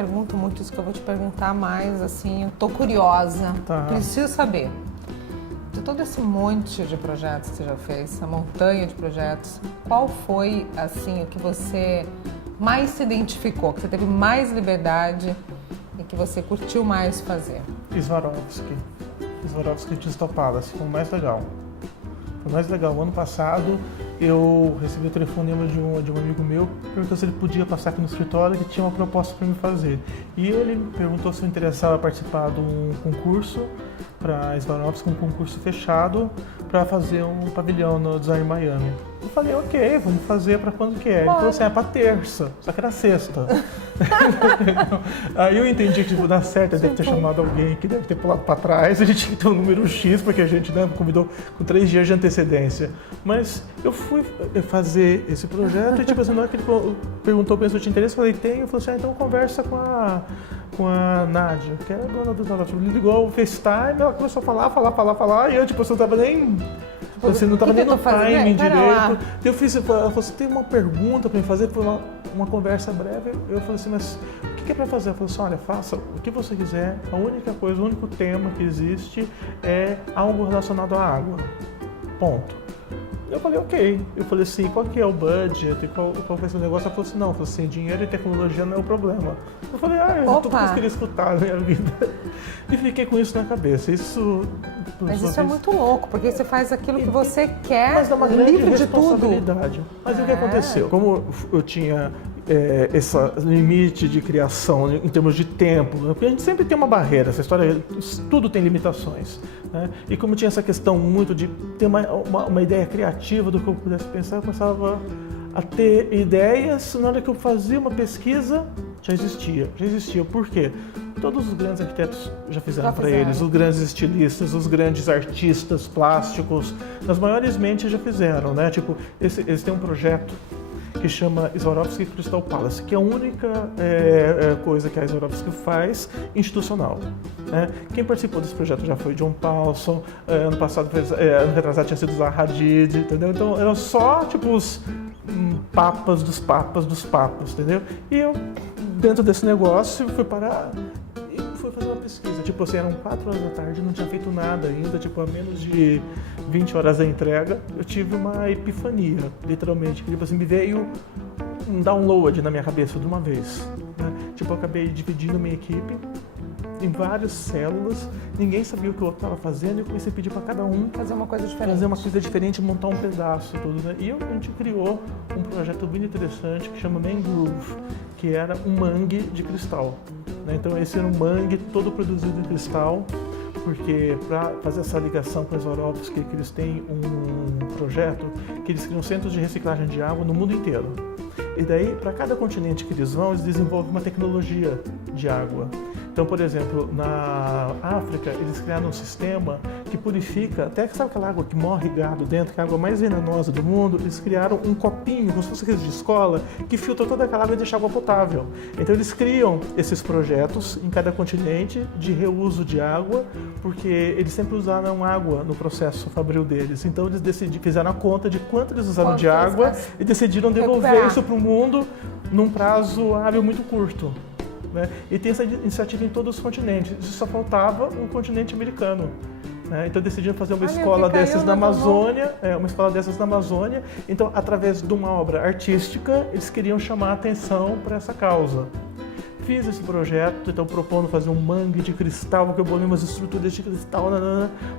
pergunto muito isso que eu vou te perguntar, mas assim, eu tô curiosa, preciso saber. De todo esse monte de projetos que você já fez, essa montanha de projetos, qual foi, assim, o que você mais se identificou, que você teve mais liberdade e que você curtiu mais fazer? Swarovski Crystal Palace, foi o mais legal. Foi o mais legal. O ano passado eu recebi o telefonema de um amigo meu, perguntou se ele podia passar aqui no escritório, que tinha uma proposta para me fazer. E ele me perguntou se eu interessava participar de um concurso para Swarovski, um concurso fechado, para fazer um pavilhão no Design Miami. Eu falei, ok, vamos fazer para quando que é? Ele falou assim, para terça, só que era sexta. Aí eu entendi que, tipo, na certa deve ter chamado alguém que deve ter pulado para trás, a gente tinha que ter um número X, porque a gente, né, convidou com 3 dias de antecedência. Mas eu fui fazer esse projeto e, tipo assim, na hora que ele perguntou se eu tinha interesse, eu falei, tenho. Eu falei assim, então conversa com a Nádia, que é a dona do Swarovski. Ele ligou o FaceTime, ela começou a falar, e eu, tipo, eu não tava nem... Você não estava nem no timing direito. Eu fiz, ela falou, você tem uma pergunta para me fazer? Foi uma conversa breve. Eu falei assim, mas o que é para fazer? Ela falou assim, olha, faça o que você quiser. A única coisa, o único tema que existe é algo relacionado à água. Ponto. Eu falei, ok. Eu falei assim, qual que é o budget? Qual vai ser o negócio? Ela falou assim, não, falou assim, dinheiro e tecnologia não é o problema. Eu falei, eu tudo que eu queria escutar na minha vida. E fiquei com isso na cabeça. Mas isso é muito louco, porque você faz aquilo que você quer, mas dá uma grande livre de tudo. Responsabilidade. Mas o que aconteceu? Como eu tinha esse limite de criação em termos de tempo, porque a gente sempre tem uma barreira, essa história, tudo tem limitações, né? E como tinha essa questão muito de ter uma ideia criativa do que eu pudesse pensar, eu começava a ter ideias. Na hora que eu fazia uma pesquisa, já existia. Por quê? Todos os grandes arquitetos já fizeram para eles, os grandes estilistas, os grandes artistas plásticos, as maiores mentes já fizeram, né? Tipo, eles têm um projeto que chama Swarovski Crystal Palace, que é a única coisa que a Swarovski faz institucional, né? Quem participou desse projeto já foi John Paulson, ano passado, ano retrasado tinha sido Zaha Hadid, entendeu? Então eram só tipo os papas dos papas dos papas, entendeu? E eu, dentro desse negócio, fui parar e fui fazer uma pesquisa. Tipo assim, eram 4 horas da tarde, não tinha feito nada ainda, tipo, a menos de 20 horas da entrega, eu tive uma epifania, literalmente. Tipo assim, me veio um download na minha cabeça de uma vez, né? Tipo, eu acabei dividindo minha equipe em várias células, ninguém sabia o que o outro estava fazendo, e eu comecei a pedir para cada um fazer uma coisa diferente, montar um pedaço, tudo, né? E a gente criou um projeto bem interessante que chama Mangrove, que era um mangue de cristal, né? Então esse era um mangue todo produzido em cristal, porque para fazer essa ligação com os Swarovski, que eles têm um projeto que eles criam centros de reciclagem de água no mundo inteiro. E daí, para cada continente que eles vão, eles desenvolvem uma tecnologia de água. Então, por exemplo, na África, eles criaram um sistema que purifica, até que sabe aquela água que morre gado dentro, que é a água mais venenosa do mundo, eles criaram um copinho, como se fosse aqueles de escola, que filtra toda aquela água e deixa água potável. Então, eles criam esses projetos em cada continente de reuso de água, porque eles sempre usaram água no processo fabril deles. Então, eles fizeram a conta de quanto eles usaram de água e decidiram devolver isso para o mundo num prazo hábil muito curto, né? E tem essa iniciativa em todos os continentes. Isso só faltava um continente americano, né? Então decidiram fazer uma escola dessas na Amazônia, Então, através de uma obra artística, eles queriam chamar a atenção para essa causa. Fiz esse projeto, então propondo fazer um mangue de cristal, que eu bolei umas estruturas de cristal,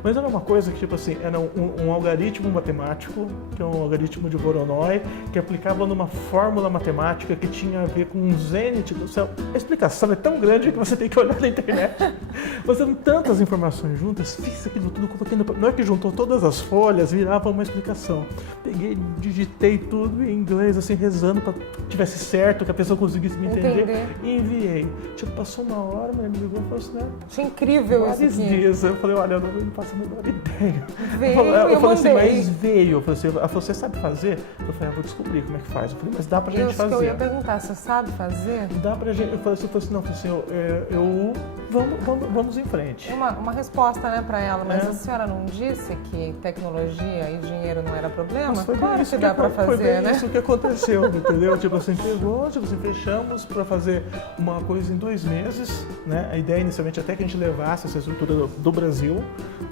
mas era uma coisa que, tipo assim, era um algoritmo matemático, que é um algoritmo de Voronoi, que aplicava numa fórmula matemática que tinha a ver com um zênite do céu. A explicação é tão grande que você tem que olhar na internet. Fazendo tantas informações juntas, fiz aquilo tudo, coloquei na hora que juntou todas as folhas, virava uma explicação. Peguei, digitei tudo em inglês, assim, rezando para que tivesse certo, que a pessoa conseguisse me entender. E enviei. Tipo, passou uma hora, meu amigo falou assim, né? Achei incrível isso aqui. Dias. Eu falei, olha, eu não faço a menor ideia. Eu falei assim, mas veio. Eu falei assim, ela falou, você sabe fazer? Eu falei, vou descobrir como é que faz. Eu falei, mas dá pra gente fazer. Eu ia perguntar, você sabe fazer? Dá pra gente. Eu falei assim, vamos em frente. Uma resposta, né, pra ela, mas a senhora não disse que tecnologia e dinheiro não era problema? Claro que dá pra fazer, né? Foi isso que aconteceu, entendeu? Tipo assim, fechamos pra fazer uma coisa em 2 meses, né? A ideia inicialmente até que a gente levasse essa estrutura do Brasil,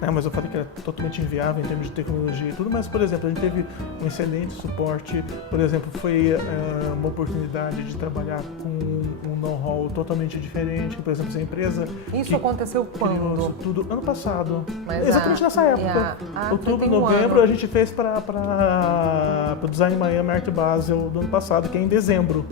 né? Mas eu falei que era totalmente inviável em termos de tecnologia e tudo, mas, por exemplo, a gente teve um excelente suporte, por exemplo, foi uma oportunidade de trabalhar com um know-how totalmente diferente, por exemplo, essa empresa... Isso aconteceu quando? Isso tudo ano passado, mas exatamente nessa época, outubro, novembro, a gente fez para o Design Miami Art Basel do ano passado, que é em dezembro.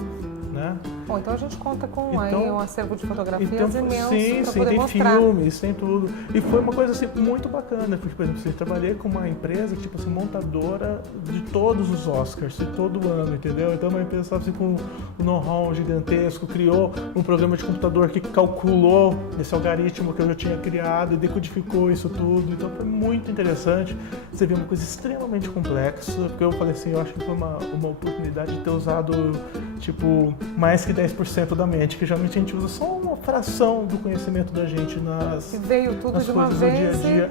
Né? Bom, então a gente conta com aí um acervo de fotografias imenso para sim, poder tem mostrar. filmes, tem tudo. E foi uma coisa assim muito bacana, porque, por exemplo, eu trabalhei com uma empresa tipo assim, montadora de todos os Oscars, de todo ano, entendeu? Então uma empresa assim, com um know-how gigantesco, criou um programa de computador que calculou esse algoritmo que eu já tinha criado e decodificou isso tudo. Então foi muito interessante. Você vê uma coisa extremamente complexa, porque eu falei assim, eu acho que foi uma oportunidade de ter usado tipo mais que 10% da mente, que geralmente a gente usa só uma fração do conhecimento da gente nas, veio tudo nas de coisas uma do dia a vez dia.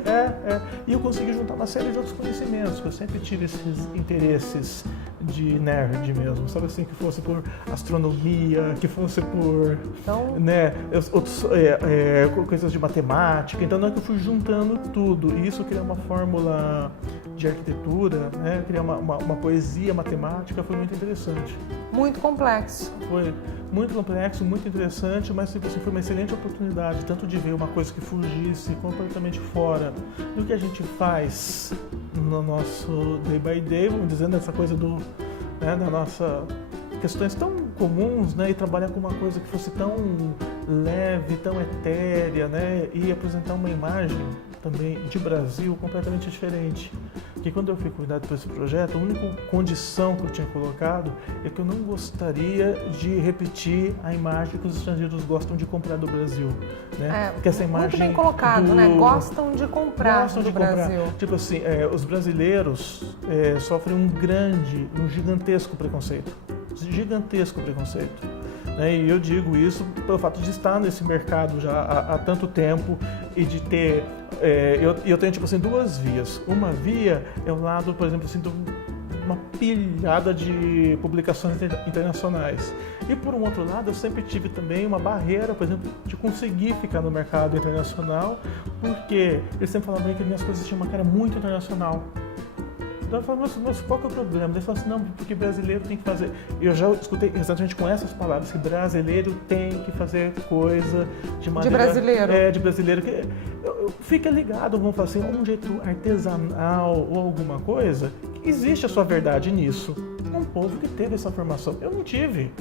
E eu consegui juntar uma série de outros conhecimentos, que eu sempre tive esses interesses de nerd mesmo, sabe assim, que fosse por astronomia, que fosse por coisas de matemática, então não é que eu fui juntando tudo, e isso criar uma fórmula de arquitetura, né? Criar uma poesia matemática foi muito interessante. Muito complexo. Foi muito complexo, muito interessante, mas tipo assim, foi uma excelente oportunidade, tanto de ver uma coisa que fugisse completamente fora do que a gente faz no nosso day by day, vamos dizer, nessa coisa da nossa questões tão comuns, né, e trabalhar com uma coisa que fosse tão leve, tão etérea, né, e apresentar uma imagem também de Brasil completamente diferente. Que quando eu fui convidado para esse projeto, a única condição que eu tinha colocado é que eu não gostaria de repetir a imagem que os estrangeiros gostam de comprar do Brasil, né? Que essa imagem muito bem colocado, né? Gostam de comprar do Brasil. Tipo assim, os brasileiros sofrem um gigantesco preconceito. E eu digo isso pelo fato de estar nesse mercado já há tanto tempo e de ter... eu tenho, tipo assim, 2 vias. Uma via é o lado, por exemplo, assim, de uma pilhada de publicações internacionais. E, por um outro lado, eu sempre tive também uma barreira, por exemplo, de conseguir ficar no mercado internacional, porque eles sempre falavam que minhas coisas tinham uma cara muito internacional. Então eu falo, mas qual que é o problema? Ele falou assim, não, porque brasileiro tem que fazer... Eu já escutei exatamente com essas palavras, que brasileiro tem que fazer coisa de maneira... De brasileiro. De brasileiro. Fica ligado, vamos falar assim, um jeito artesanal ou alguma coisa, que existe a sua verdade nisso. É um povo que teve essa formação. Eu não tive.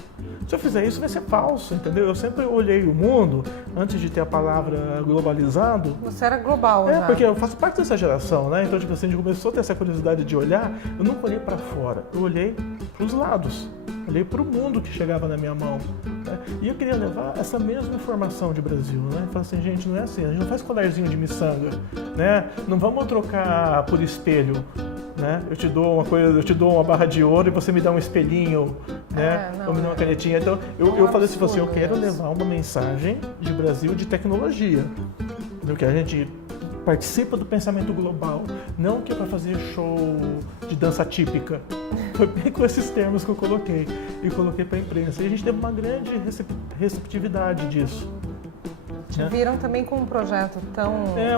Se eu fizer isso, vai ser falso, entendeu? Eu sempre olhei o mundo, antes de ter a palavra globalizado... Você era global, né? Porque eu faço parte dessa geração, né? Então, tipo assim, a gente começou a ter essa curiosidade de olhar, eu não olhei para fora, eu olhei para os lados. Olhei para o mundo que chegava na minha mão, né? E eu queria levar essa mesma informação de Brasil, né? Falar assim, gente, não é assim, a gente não faz colarzinho de miçanga, né? Não vamos trocar por espelho, né? Eu te dou uma barra de ouro e você me dá um espelhinho, né? Ou me dá uma canetinha. Então, eu falei assim, eu quero levar uma mensagem de Brasil de tecnologia, do que a gente participa do pensamento global, não que é para fazer show de dança típica. Foi bem com esses termos que eu coloquei e coloquei para a imprensa. E a gente teve uma grande receptividade disso. Viram também com um projeto tão...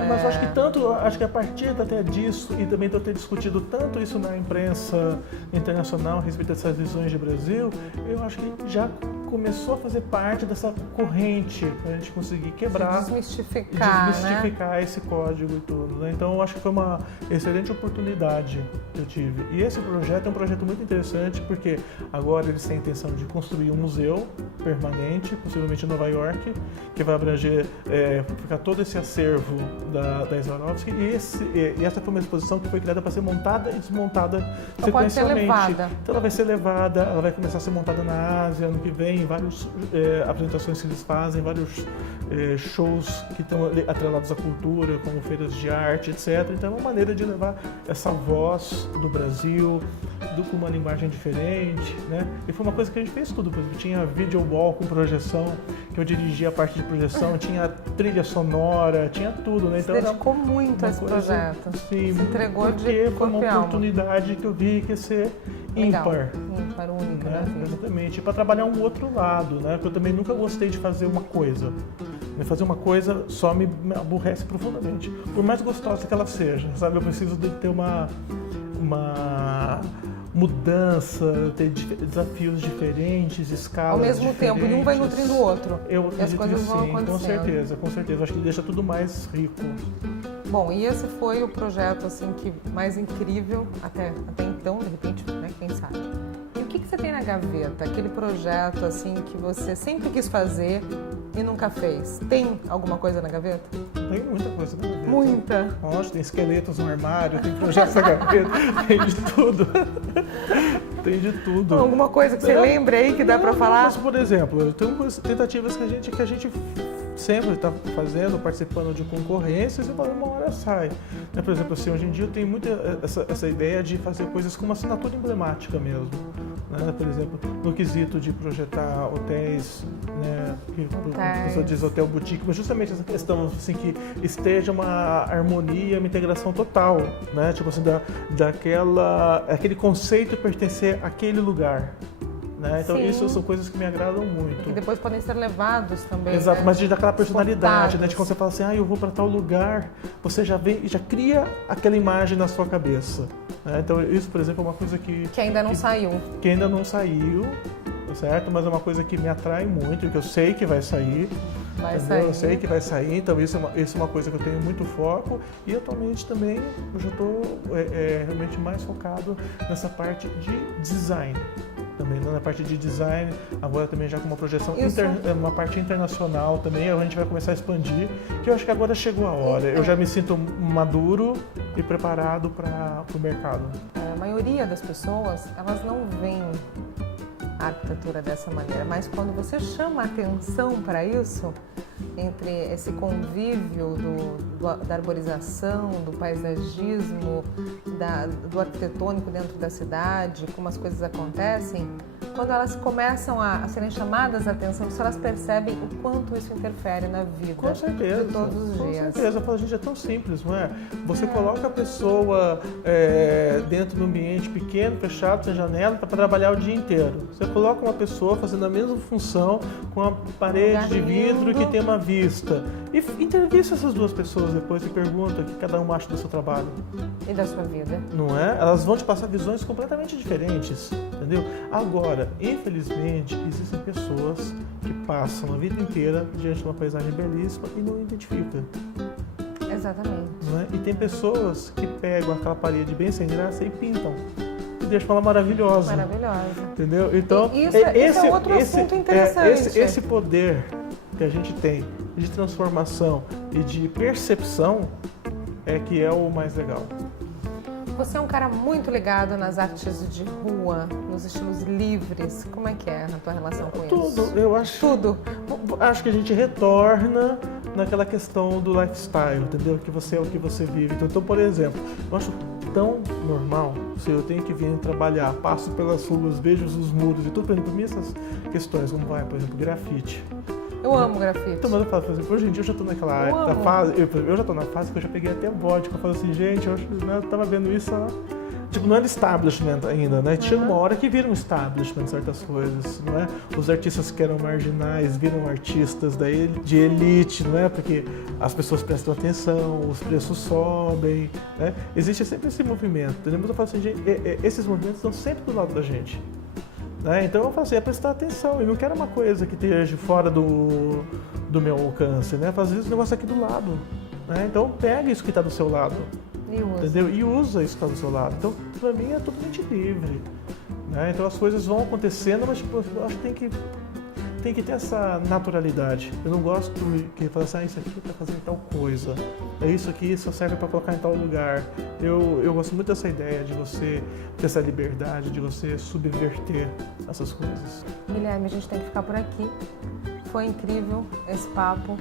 mas acho que a partir até disso e também de eu ter discutido tanto isso na imprensa internacional a respeito dessas visões de Brasil, eu acho que já começou a fazer parte dessa corrente para a gente conseguir quebrar, desmistificar esse código e tudo, né? Então eu acho que foi uma excelente oportunidade que eu tive. E esse projeto é um projeto muito interessante porque agora eles têm a intenção de construir um museu permanente, possivelmente em Nova York, que vai abranger ficar todo esse acervo da Swarovski e essa foi uma exposição que foi criada para ser montada e desmontada sequencialmente. Então ela vai ser levada, ela vai começar a ser montada na Ásia ano que vem, várias apresentações que eles fazem, vários shows que estão atrelados à cultura, como feiras de arte, etc. Então é uma maneira de levar essa voz do Brasil com uma linguagem diferente, né? E foi uma coisa que a gente fez tudo, por exemplo, tinha video wall com projeção, que eu dirigia a parte de projeção, tinha trilha sonora, tinha tudo, né? Então você dedicou muito a esse projeto. Sim, se entregou porque de foi uma corpo e alma. oportunidade que eu vi que ia ser ímpar. Ímpar, única, né? né? Exatamente. E para trabalhar um outro lado, né? Porque eu também nunca gostei de fazer uma coisa. Fazer uma coisa só me aborrece profundamente. Por mais gostosa que ela seja, sabe? Eu preciso de ter uma mudança, ter desafios diferentes, escalas ao mesmo diferentes. tempo, e um vai nutrindo o outro. Eu e as coisas vão sim, acontecendo. com certeza. Acho que deixa tudo mais rico. Bom, e esse foi o projeto assim que mais incrível até então, de repente, né, quem sabe. E o que você tem na gaveta? Aquele projeto assim que você sempre quis fazer e nunca fez. Tem alguma coisa na gaveta? Tem muita coisa na gaveta. Muita? Nossa, tem esqueletos no armário, tem projetos na gaveta, tem de tudo. Tem de tudo. Alguma coisa que você lembra aí que dá pra falar? Mas, por exemplo, tem tentativas que a gente sempre está fazendo, participando de concorrências e uma hora sai. Né? Por exemplo, assim, hoje em dia eu tenho muito essa ideia de fazer coisas com uma assinatura emblemática mesmo. Né? Por exemplo, no quesito de projetar hotéis, né? Que a pessoa diz hotel boutique, mas justamente essa questão assim, que esteja uma harmonia, uma integração total, né? Tipo assim, aquele conceito de pertencer àquele lugar. Né? Então, isso são coisas que me agradam muito. E depois podem ser levados também. Exato, né? mas de daquela personalidade, né? De quando Exportados. você fala assim, eu vou para tal lugar, você já cria aquela imagem na sua cabeça. Né? Então, isso, por exemplo, é uma coisa que ainda não saiu. Que ainda não saiu, certo? Mas é uma coisa que me atrai muito, que eu sei que vai sair. Eu sei que vai sair, então isso é uma coisa que eu tenho muito foco. E atualmente também eu já estou realmente mais focado nessa parte de design. Também na parte de design, agora também já com uma projeção, uma parte internacional também, a gente vai começar a expandir, que eu acho que agora chegou a hora. Eu já me sinto maduro e preparado para o mercado. A maioria das pessoas, elas não veem a arquitetura dessa maneira, mas quando você chama a atenção para isso, entre esse convívio da arborização, do paisagismo, do arquitetônico dentro da cidade, como as coisas acontecem, quando elas começam a serem chamadas a atenção, elas percebem o quanto isso interfere na vida com certeza, de todos os dias. Com certeza, eu falo, gente, é tão simples, não é? Você coloca a pessoa dentro de um ambiente pequeno, fechado, sem janela, para trabalhar o dia inteiro. Você coloca uma pessoa fazendo a mesma função com uma parede de vidro que tem uma vista. E entrevista essas duas pessoas depois e pergunta o que cada um acha do seu trabalho. E da sua vida. Não é? Elas vão te passar visões completamente diferentes, entendeu? Agora, infelizmente, existem pessoas que passam a vida inteira diante de uma paisagem belíssima e não identificam. Exatamente. Não é? E tem pessoas que pegam aquela parede bem sem graça e pintam. E deixam ela maravilhosa. Maravilhosa. Entendeu? Então, esse é outro assunto interessante. Esse poder que a gente tem de transformação e de percepção que é o mais legal. Você é um cara muito ligado nas artes de rua, nos estilos livres. Como é que é a tua relação com isso? Tudo, eu acho. Tudo. Acho que a gente retorna naquela questão do lifestyle, entendeu? Que você é o que você vive. Então, por exemplo, eu acho tão normal se eu tenho que vir trabalhar, passo pelas ruas, vejo os muros e tudo, por exemplo, essas questões, como vai, por exemplo, grafite. Eu amo grafite. Então, mas eu falo, por exemplo, hoje em dia eu já tô naquela fase, eu já tô na fase que eu já peguei até vodka. Eu falo assim, gente, eu tava vendo isso, tipo, não era establishment ainda, né? Tinha uma hora que vira um establishment certas coisas, não é? Os artistas que eram marginais viram artistas de elite, não é? Porque as pessoas prestam atenção, os preços sobem, né? Existe sempre esse movimento, entendeu? Mas eu falo assim, gente, esses movimentos estão sempre do lado da gente. Né? Então eu falo assim, prestar atenção, eu não quero uma coisa que esteja fora do meu alcance, né? Fazer esse negócio aqui do lado. Né? Então pega isso que está do seu lado. E usa. Entendeu? E usa isso que está do seu lado. Então, para mim, é totalmente livre. Né? Então as coisas vão acontecendo, mas tipo, eu acho que tem que ter essa naturalidade. Eu não gosto que fala assim, isso aqui é para fazer tal coisa. Isso aqui só serve para colocar em tal lugar. Eu gosto muito dessa ideia de você ter essa liberdade, de você subverter essas coisas. Guilherme, a gente tem que ficar por aqui. Foi incrível esse papo.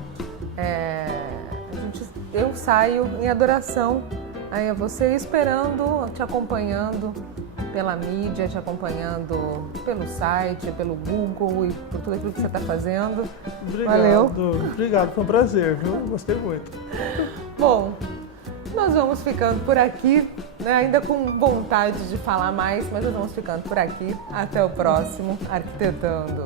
Eu saio em adoração a você, esperando, te acompanhando pela mídia, te acompanhando pelo site, pelo Google e por tudo aquilo que você está fazendo. Obrigado. Valeu. Obrigado, foi um prazer, viu? Gostei muito. Bom, nós nós vamos ficando por aqui, né? Ainda com vontade de falar mais, mas nós vamos ficando por aqui. Até o próximo Arquitetando.